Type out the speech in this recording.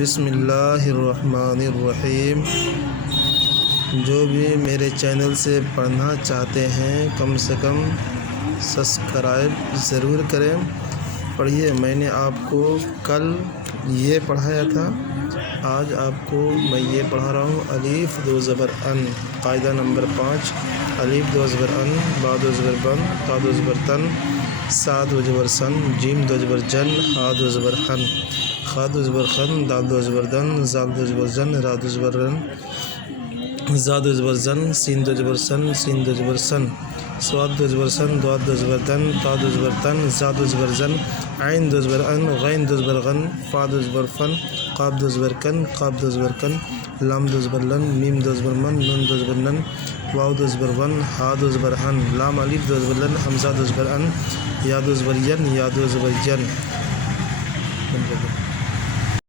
بسم اللہ الرحمن الرحیم۔ جو بھی میرے چینل سے پڑھنا چاہتے ہیں کم سے کم سبسکرائب ضرور کریں۔ پڑھیے، میں نے آپ کو کل یہ پڑھایا تھا، آج آپ کو میں یہ پڑھا رہا ہوں۔ الف دو زبر ان، قاعدہ نمبر 5۔ الف دو زبر ان، با دو زبر بن، تا دو زبر تن، سا دو زبر سن، جیم دو زبر جن، ہا دو زبر ہن، خا دو زبر خن، دال دو زبر دن، زال دو زبر زن، را دو زبر رن، زا دو زبر زن، سین دو زبر سن، سین دو زبر سن، سواد دو زبر سن، دواد دو زبر دن، تا دو زبر تن، زا دو زبر زن، عین دو زبر ان، غین دو زبر غن، فا دو زبر فن، قاب دو زبر کن، قاب دو زبر کن، لام دو زبر لن، میم دو زبر من، نون دو زبر نن، واو دو زبر ون، ہا دو زبر ہن، لام الف دو زبر لن، حمزہ دو زبر ان، یا دو زبر ین، یا دو زبر ین۔